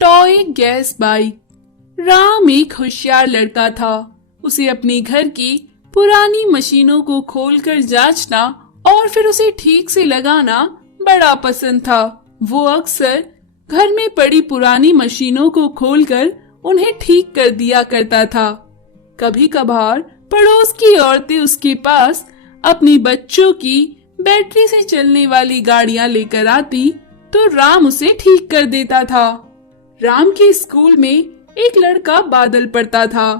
Toy gas bike. Ram एक होशियार लड़का था। उसे अपने घर की पुरानी मशीनों को खोलकर जांचना और फिर उसे ठीक से लगाना बड़ा पसंद था। वो अक्सर घर में पड़ी पुरानी मशीनों को खोलकर उन्हें ठीक कर दिया करता था। कभी कभार पड़ोस की औरतें उसके पास अपनी बच्चों की बैटरी से चलने वाली गाड़ियां लेकर आती तो राम उसे ठीक कर देता था। राम के स्कूल में एक लड़का बादल पढ़ता था।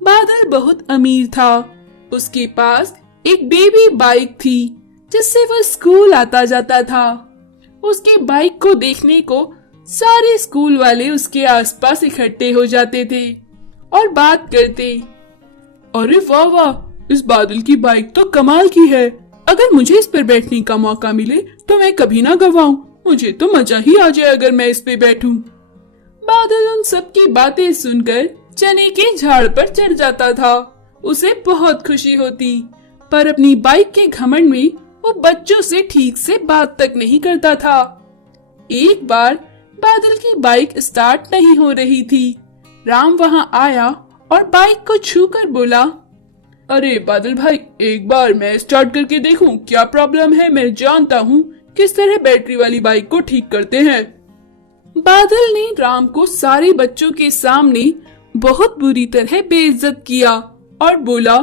बादल बहुत अमीर था। उसके पास एक बेबी बाइक थी जिससे वह स्कूल आता जाता था। उसके बाइक को देखने को सारे स्कूल वाले उसके आसपास इकट्ठे हो जाते थे और बात करते। अरे वाह वाह, इस बादल की बाइक तो कमाल की है। अगर मुझे इस पर बैठने का मौका मिले तो मैं कभी ना गवाऊं। मुझे तो मजा ही आ जाए अगर मैं इस पे बैठूं। बादल उन सब की बातें सुनकर चने के झाड़ पर चढ़ जाता था। उसे बहुत खुशी होती, पर अपनी बाइक के घमंड में वो बच्चों से ठीक से बात तक नहीं करता था। एक बार बादल की बाइक स्टार्ट नहीं हो रही थी। राम वहां आया और बाइक को छूकर बोला, अरे बादल भाई, एक बार मैं स्टार्ट करके देखूं क्या प्रॉब्लम है। मैं जानता हूँ किस तरह बैटरी वाली बाइक को ठीक करते हैं। बादल ने राम को सारे बच्चों के सामने बहुत बुरी तरह बेइज्जत किया और बोला,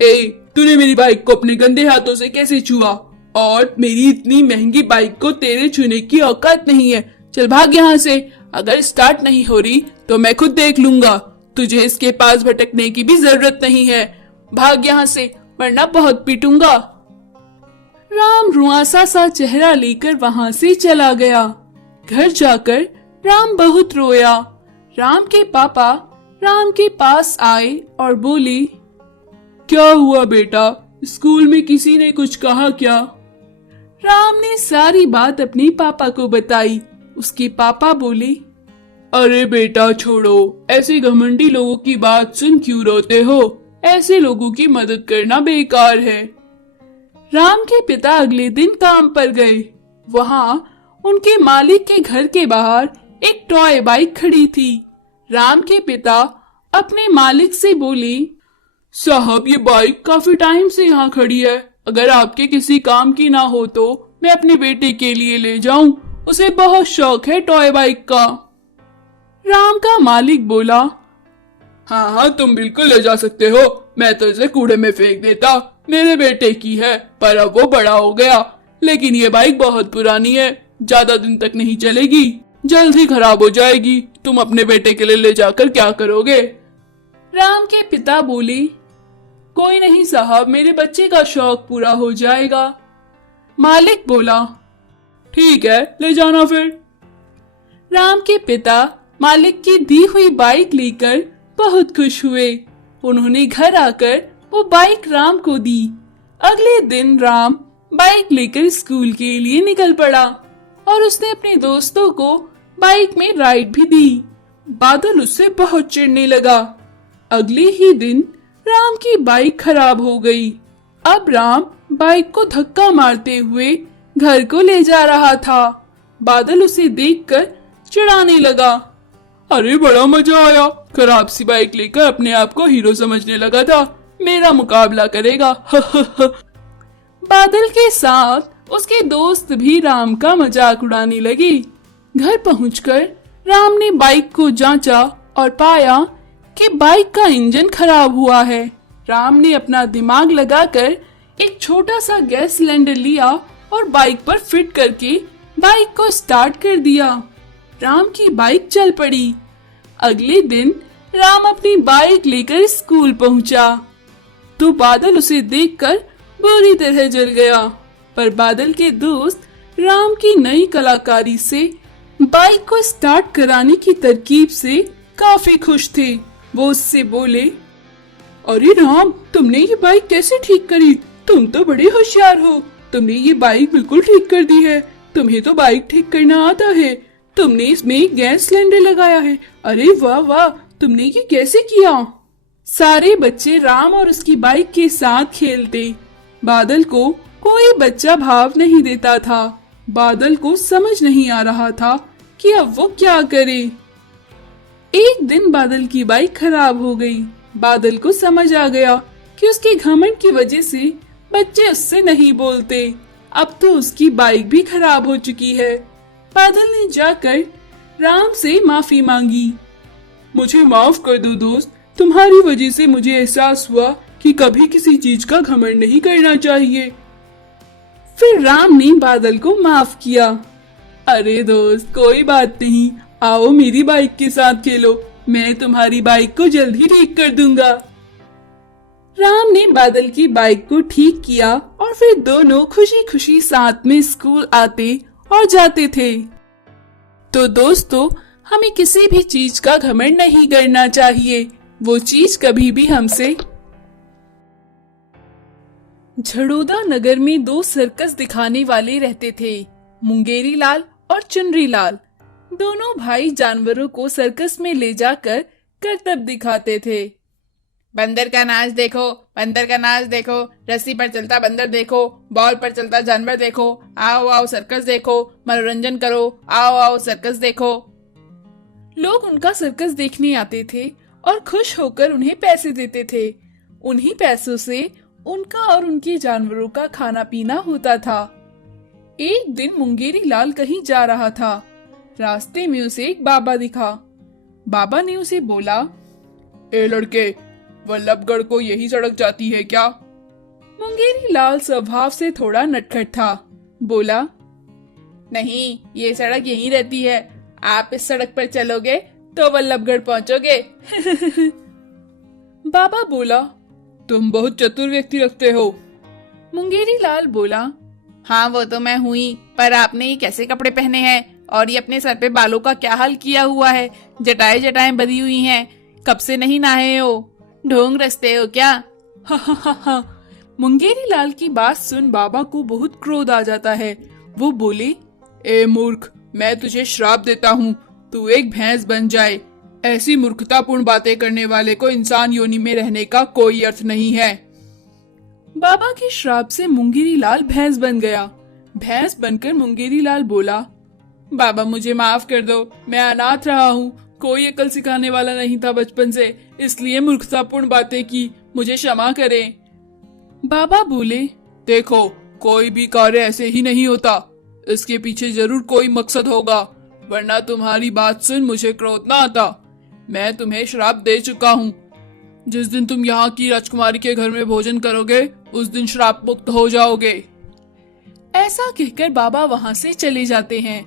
तूने मेरी बाइक को अपने गंदे हाथों से कैसे छुआ? और मेरी इतनी महंगी बाइक को तेरे छूने की औकात नहीं है। चल भाग यहाँ से। अगर स्टार्ट नहीं हो रही तो मैं खुद देख लूंगा। तुझे इसके पास भटकने की भी जरूरत नहीं है। भाग यहाँ से, वरना बहुत पीटूंगा। राम रुआंसा सा चेहरा लेकर वहां से चला गया। घर जाकर राम बहुत रोया। राम के पापा राम के पास आए और बोले, क्या हुआ बेटा? स्कूल में किसी ने कुछ कहा क्या? राम ने सारी बात अपने पापा को बताई। उसके पापा बोले, अरे बेटा छोड़ो, ऐसे घमंडी लोगों की बात सुन क्यों रोते हो? ऐसे लोगों की मदद करना बेकार है। राम के पिता अगले दिन काम पर गए। वहां उनके मालिक के घर के बाहर एक टॉय बाइक खड़ी थी। राम के पिता अपने मालिक से बोले, साहब ये बाइक काफी टाइम से यहाँ खड़ी है। अगर आपके किसी काम की ना हो तो मैं अपने बेटे के लिए ले जाऊं। उसे बहुत शौक है टॉय बाइक का। राम का मालिक बोला, हाँ हाँ तुम बिल्कुल ले जा सकते हो। मैं तो इसे कूड़े में फेंक देता। मेरे बेटे की है, पर अब वो बड़ा हो गया। लेकिन ये बाइक बहुत पुरानी है, ज्यादा दिन तक नहीं चलेगी, जल्द ही खराब हो जाएगी। तुम अपने बेटे के लिए ले जाकर क्या करोगे? राम के पिता बोले, कोई नहीं साहब, मेरे बच्चे का शौक पूरा हो जाएगा। मालिक बोला, ठीक है ले जाना फिर। राम के पिता मालिक की दी हुई बाइक लेकर बहुत खुश हुए। उन्होंने घर आकर वो बाइक राम को दी। अगले दिन राम बाइक लेकर स्कूल के लिए निकल पड़ा और उसने अपने दोस्तों को बाइक में राइड भी दी। बादल उससे बहुत चिढ़ने लगा। अगले ही दिन राम की बाइक खराब हो गई। अब राम बाइक को धक्का मारते हुए घर को ले जा रहा था। बादल उसे देखकर चिढ़ाने लगा, अरे बड़ा मजा आया, खराब सी बाइक लेकर अपने आप को हीरो समझने लगा था। मेरा मुकाबला करेगा। बादल के साथ उसके दोस्त भी राम का मजाक उड़ाने लगे। घर पहुंचकर राम ने बाइक को जांचा और पाया कि बाइक का इंजन खराब हुआ है। राम ने अपना दिमाग लगाकर एक छोटा सा गैस सिलेंडर लिया और बाइक पर फिट करके बाइक को स्टार्ट कर दिया। राम की बाइक चल पड़ी। अगले दिन राम अपनी बाइक लेकर स्कूल पहुंचा तो बादल उसे देखकर बुरी तरह जल गया। पर बादल के दोस्त राम की नई कलाकारी से, बाइक को स्टार्ट कराने की तरकीब से काफी खुश थे। वो उससे बोले, अरे राम, तुमने ये बाइक कैसे ठीक करी? तुम तो बड़े होशियार हो। तुमने ये बाइक बिल्कुल ठीक कर दी है। तुम्हें तो बाइक ठीक करना आता है। तुमने इसमें एक गैस सिलेंडर लगाया है। अरे वाह वाह, तुमने ये कैसे किया? सारे बच्चे राम और उसकी बाइक के साथ खेलते। बादल को कोई बच्चा भाव नहीं देता था। बादल को समझ नहीं आ रहा था कि अब वो क्या करे। एक दिन बादल की बाइक खराब हो गई। बादल को समझ आ गया कि उसके घमंड की वजह से बच्चे उससे नहीं बोलते। अब तो उसकी बाइक भी खराब हो चुकी है। बादल ने जाकर राम से माफी मांगी। मुझे माफ कर दो दोस्त, तुम्हारी वजह से मुझे एहसास हुआ कि कभी किसी चीज का घमंड नहीं करना चाहिए। फिर राम ने बादल को माफ किया। अरे दोस्त, कोई बात नहीं, आओ मेरी बाइक के साथ खेलो, मैं तुम्हारी बाइक को जल्द ही ठीक कर दूंगा। राम ने बादल की बाइक को ठीक किया और फिर दोनों खुशी खुशी साथ में स्कूल आते और जाते थे। तो दोस्तों, हमें किसी भी चीज का घमंड नहीं करना चाहिए, वो चीज कभी भी हमसे। झड़ोदा नगर में दो सर्कस दिखाने वाले रहते थे, मुंगेरी लाल और चुनरी लाल। दोनों भाई जानवरों को सर्कस में ले जाकर करतब दिखाते थे। बंदर का नाच देखो, बंदर का नाच देखो, रस्सी पर चलता बंदर देखो, बॉल पर चलता जानवर देखो, आओ आओ सर्कस देखो, मनोरंजन करो, आओ आओ सर्कस देखो। लोग उनका सर्कस देखने आते थे और खुश होकर उन्हें पैसे देते थे। उन्हीं पैसों से उनका और उनके जानवरों का खाना पीना होता था। एक दिन मुंगेरी लाल कहीं जा रहा था। रास्ते में उसे एक बाबा दिखा। बाबा ने उसे बोला, ए लड़के, वल्लभगढ़ को यही सड़क जाती है क्या? मुंगेरी लाल स्वभाव से थोड़ा नटखट था। बोला, नहीं, ये सड़क यहीं रहती है, आप इस सड़क पर चलोगे तो वल्लभगढ़ पहुंचोगे। बाबा बोला, तुम बहुत चतुर व्यक्ति लगते हो। मुंगेरी लाल बोला, हाँ वो तो मैं हुई, पर आपने ये कैसे कपड़े पहने हैं और ये अपने सर पे बालों का क्या हाल किया हुआ है? जटाएं जटाएं बंधी हुई हैं, कब से नहीं नहाए हो? ढोंग रचते हो क्या? हा। मुंगेरी लाल की बात सुन बाबा को बहुत क्रोध आ जाता है। वो बोले, ए मूर्ख, मैं तुझे श्राप देता हूँ, तू एक भैंस बन जाए। ऐसी मूर्खतापूर्ण बातें करने वाले को इंसान योनि में रहने का कोई अर्थ नहीं है। बाबा के श्राप से मुंगेरी लाल भैंस बन गया। भैंस बनकर मुंगेरी लाल बोला, बाबा मुझे माफ कर दो, मैं अनाथ रहा हूँ, कोई अकल सिखाने वाला नहीं था बचपन से, इसलिए मूर्खतापूर्ण बातें की, मुझे क्षमा करें। बाबा बोले, देखो, कोई भी कार्य ऐसे ही नहीं होता, इसके पीछे जरूर कोई मकसद होगा, वरना तुम्हारी बात सुन मुझे क्रोध ना आता। मैं तुम्हें श्राप दे चुका हूँ। जिस दिन तुम यहाँ की राजकुमारी के घर में भोजन करोगे, उस दिन श्राप मुक्त हो जाओगे। ऐसा कहकर बाबा वहाँ से चले जाते हैं।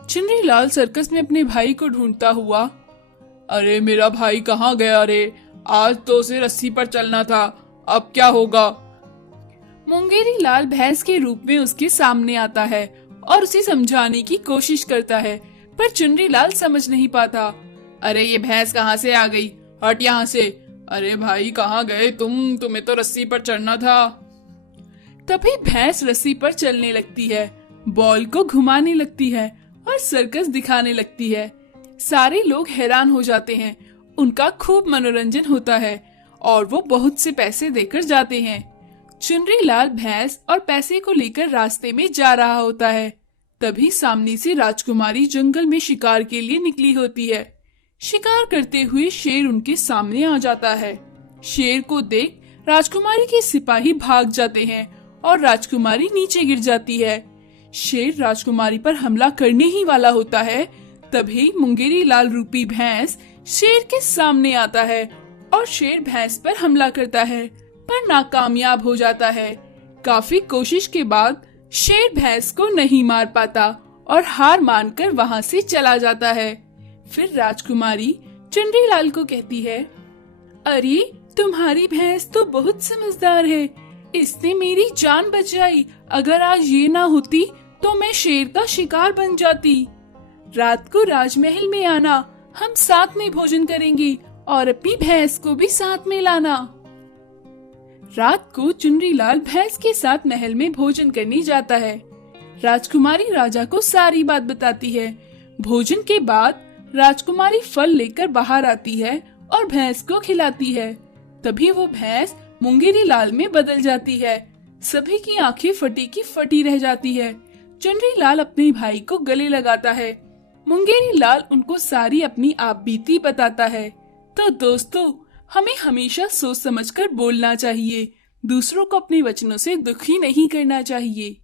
चुनरी लाल सर्कस में अपने भाई को ढूंढता हुआ, अरे मेरा भाई कहाँ गया रे? आज तो उसे रस्सी पर चलना था, अब क्या होगा? मुंगेरी लाल भैंस के रूप में उसके सामने आता है और उसे समझाने की कोशिश करता है, पर चुनरी लाल समझ नहीं पाता। अरे ये भैंस कहाँ से आ गई? हट यहाँ से। अरे भाई कहाँ गए तुम? तुम्हें तो रस्सी पर चढ़ना था। तभी भैंस रस्सी पर चलने लगती है, बॉल को घुमाने लगती है और सर्कस दिखाने लगती है। सारे लोग हैरान हो जाते हैं। उनका खूब मनोरंजन होता है और वो बहुत से पैसे देकर जाते हैं। चुनरी लाल भैंस और पैसे को लेकर रास्ते में जा रहा होता है। तभी सामने से राजकुमारी जंगल में शिकार के लिए निकली होती है। शिकार करते हुए शेर उनके सामने आ जाता है। शेर को देख राजकुमारी के सिपाही भाग जाते हैं और राजकुमारी नीचे गिर जाती है। शेर राजकुमारी पर हमला करने ही वाला होता है, तभी मुंगेरी लाल रूपी भैंस शेर के सामने आता है और शेर भैंस पर हमला करता है, पर नाकामयाब हो जाता है। काफी कोशिश के बाद शेर भैंस को नहीं मार पाता और हार मानकर वहाँ से चला जाता है। फिर राजकुमारी चुनरी लाल को कहती है, अरे तुम्हारी भैंस तो बहुत समझदार है, इसने मेरी जान बचाई। अगर आज ये ना होती तो मैं शेर का शिकार बन जाती। रात को राजमहल में आना, हम साथ में भोजन करेंगे और अपनी भैंस को भी साथ में लाना। रात को चुनरी लाल भैंस के साथ महल में भोजन करने जाता है। राजकुमारी राजा को सारी बात बताती है। भोजन के बाद राजकुमारी फल लेकर बाहर आती है और भैंस को खिलाती है। तभी वो भैंस मुंगेरी लाल में बदल जाती है। सभी की आंखें फटी की फटी रह जाती है। चुनरी लाल अपने भाई को गले लगाता है। मुंगेरी लाल उनको सारी अपनी आप बीती बताता है। तो दोस्तों, हमें हमेशा सोच समझकर बोलना चाहिए, दूसरों को अपने वचनों से दुखी नहीं करना चाहिए।